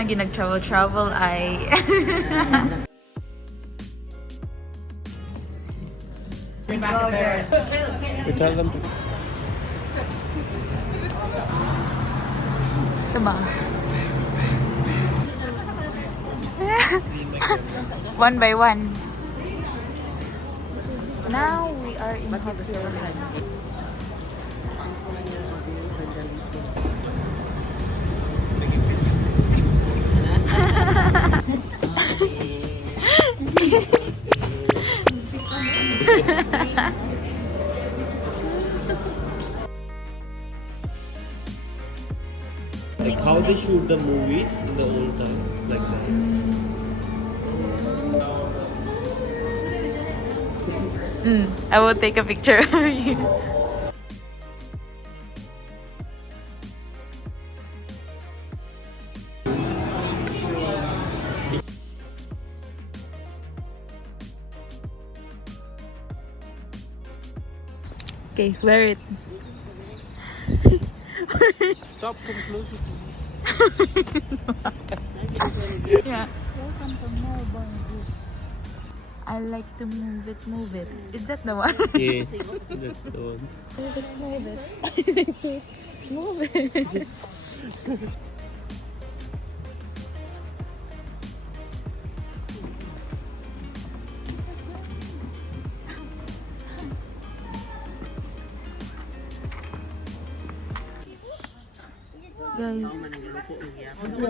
na ginag-travel ay... We tell them to... Ito ba? One by one. Now we are in hospital. Like how they shoot the movies in the old time, like that. I will take a picture of you. Okay, wear it. Stop, come closer to me. Yeah. Welcome to Melbourne. I like to move it, move it. Is that the one? Yeah, that's the one. Move it, move it. I like to move it. Guys,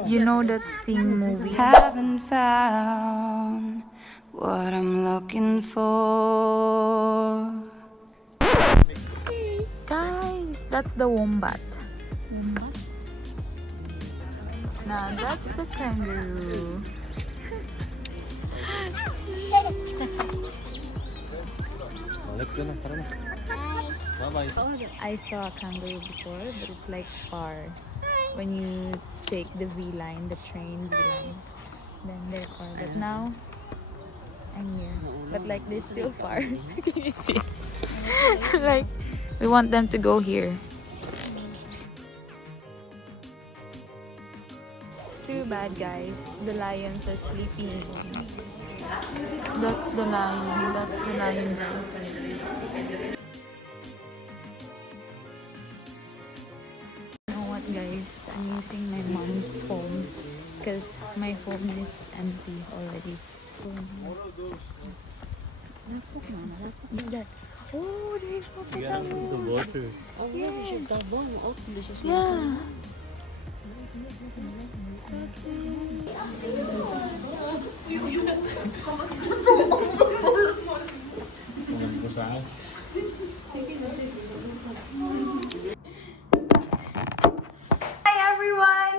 you know that Sing movie? Haven't found what I'm looking for. Guys, that's the wombat. Wombat? Nah, that's the kangaroo. Bye-bye. I saw a kangaroo before, but it's like far. When you take the V line, the train V line, then they're far. But now, I'm here. But like, they're still far. You see? Like, we want them to go here. Too bad, guys. The lions are sleeping. That's the lion. That's the lion. You know what, guys? I'm using my mom's phone because my phone is empty already. Oh, there's Yeah, the water. Yeah. Hi everyone!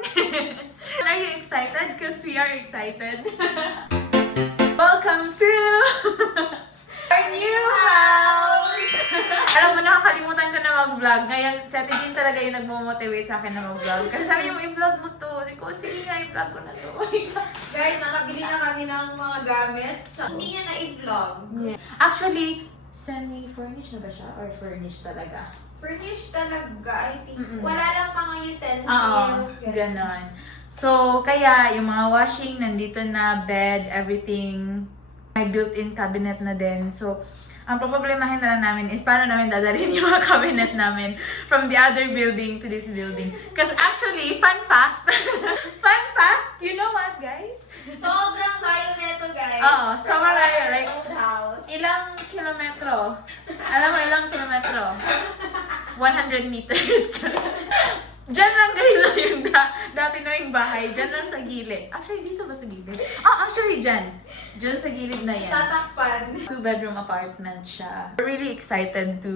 Are you excited? Because we are excited. Welcome to our new house! Alam mo, nakakalimutan ko na mag-vlog. Ngayon, si Ate Jean talaga yung nagmo-motivate sa akin na mag-vlog. Kasi sabi niya, i-vlog mo to. Sige nga, i-vlog ko na to. Guys, nakabili na kami ng mga gamit. Hindi niya na-i-vlog. Yeah. Actually, semi-furnished na ba siya? Or furnished talaga? Furnished talaga, I think. Mm-mm. Wala lang mga utensils. Oo, ganon. So, kaya yung mga washing, nandito na, bed, everything. May built-in cabinet na din. So, ang problemahin na lang namin is paano namin dadalhin yung mga cabinet namin from the other building to this building. Because actually, fun fact, you know what, guys? Sobrang layo neto, guys. Oo, sobrang layo. Like, old house. ilang kilometro? Alam mo, ilang kilometro? 100 meters. Diyan lang guys yung dati naming bahay. Diyan lang sa gilid. Actually, dito ba sa gilid? Oh, actually, diyan. Diyan sa gilid na yan. Tatakpan. 2-bedroom apartment siya. We're really excited to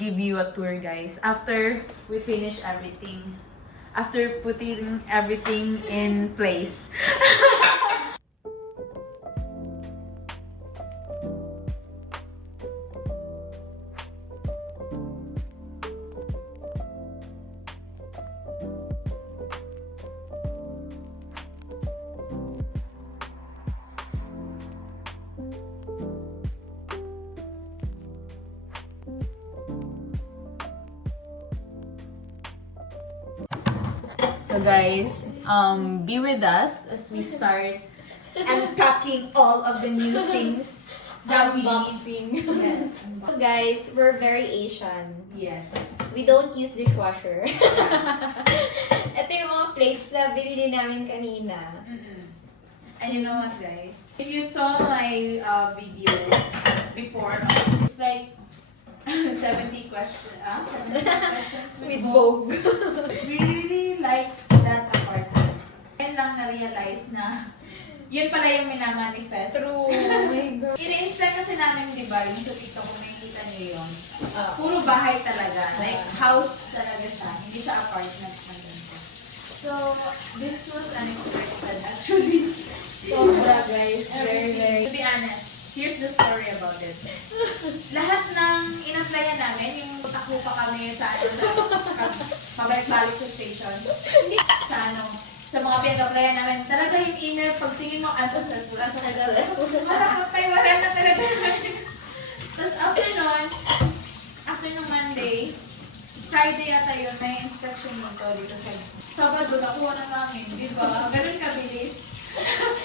give you a tour, guys. After we finish everything. After putting everything in place. So guys, be with us as we start unpacking all of the new things that we need. Yes. So guys, we're very Asian. Yes. We don't use dishwasher. Ito yung mga plates na binili namin kanina. And you know what, guys? If you saw my video before, it's like 70 questions. 70 questions With Vogue. We really like that apartment. Yan lang na-realize na yun pala yung minamanifest. True. Oh my God. Ini-inspect kasi namin, di ba, yung sa TikTok, kung nakikita niyo yun. Puro bahay talaga. Like, house talaga siya. Hindi siya apartment na ganito. So, this was unexpected actually. Sobra guys. Very, very. To be honest, here's the story about it. Lahat ng in-applyan namin, yung takbo pa kami sa pabalik-balik sa station, sa mga pinag-applyan namin, talaga yung email, pagtingin mo, unsuccessful, matakot tayo, wala na talaga. Tapos after nung Monday, Friday ata yun, may inspection dito sa Sabado, nakuha na namin, di ba? Ganun kabilis.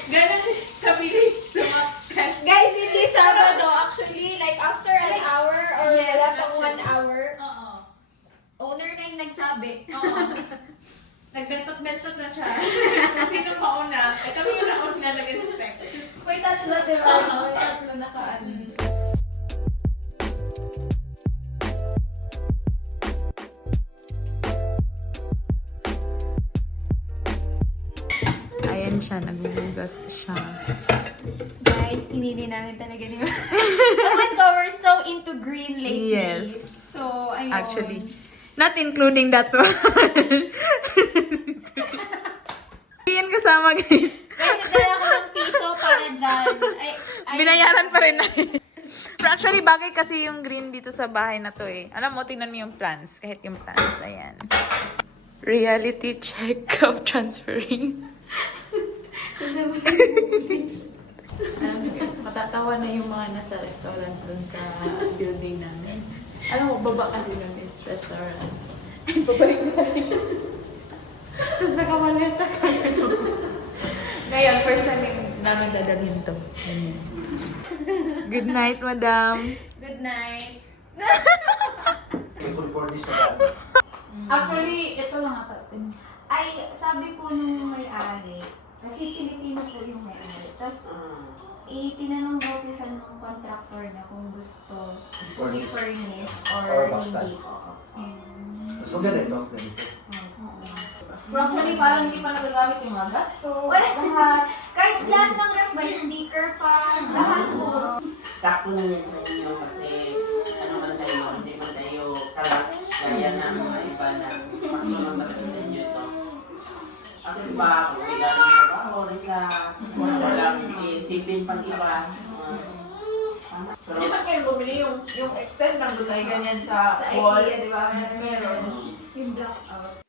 Ganun kabilis sumakses. Guys, hindi Sabado. Actually, like after an hour or Yes, wala pang actually. 1 hour, Oo. owner na yung nagsabi. Oo. Nagbentot-bentot na siya. Kung sino mauna. Eh, kami yung nauna nag-inspect. May tatlo, di ba? May tatlo nakaan. Ayan siya, nagbubugas siya. Guys, pinili namin talaga ni Naman ko, we're so into green lately. Yes. So, ayun. Actually, not including that one. Yan kasama, guys. Guys, nagdala ko ng piso para dyan. Binayaran pa rin namin. Pero actually, bagay kasi yung green dito sa bahay na to eh. Alam mo, tingnan mo yung plants. Kahit yung plants, ayan. Reality check of transferring. Alam mo guys, matatawa na yung mga nasa restaurant dun sa building namin. Alam mo, baba kasi nun is restaurants. Ay, baba yung galing. Tapos nakamaleta kami. Ngayon, first time namin dadalhin to. Ganyan. Good night, madam. Good night. Actually, ito lang ata. Ay, sabi po nung may-ari, kasi Filipino po yung may-ari. Tapos, tinanong daw po siya ng contractor niya kung gusto fully furnished or Or basta. hindi po. Mas maganda ito. Ganito. Pero actually, parang hindi pa nagagamit yung mga gasto. Wala lahat. Kahit lahat ng ref by sticker pa. Lahat po. Sakto na yan sa inyo kasi ano man tayo, hindi man tayo kalat gaya ng mga iba na sakto lang talaga sa inyo ito. At iba, kung may galing sa trabaho, walang iisipin pang iba. Pero Hindi ba kayo bumili yung extend ng gulay ganyan sa Sa wall? IKEA, di ba? Meron. Yung blackout.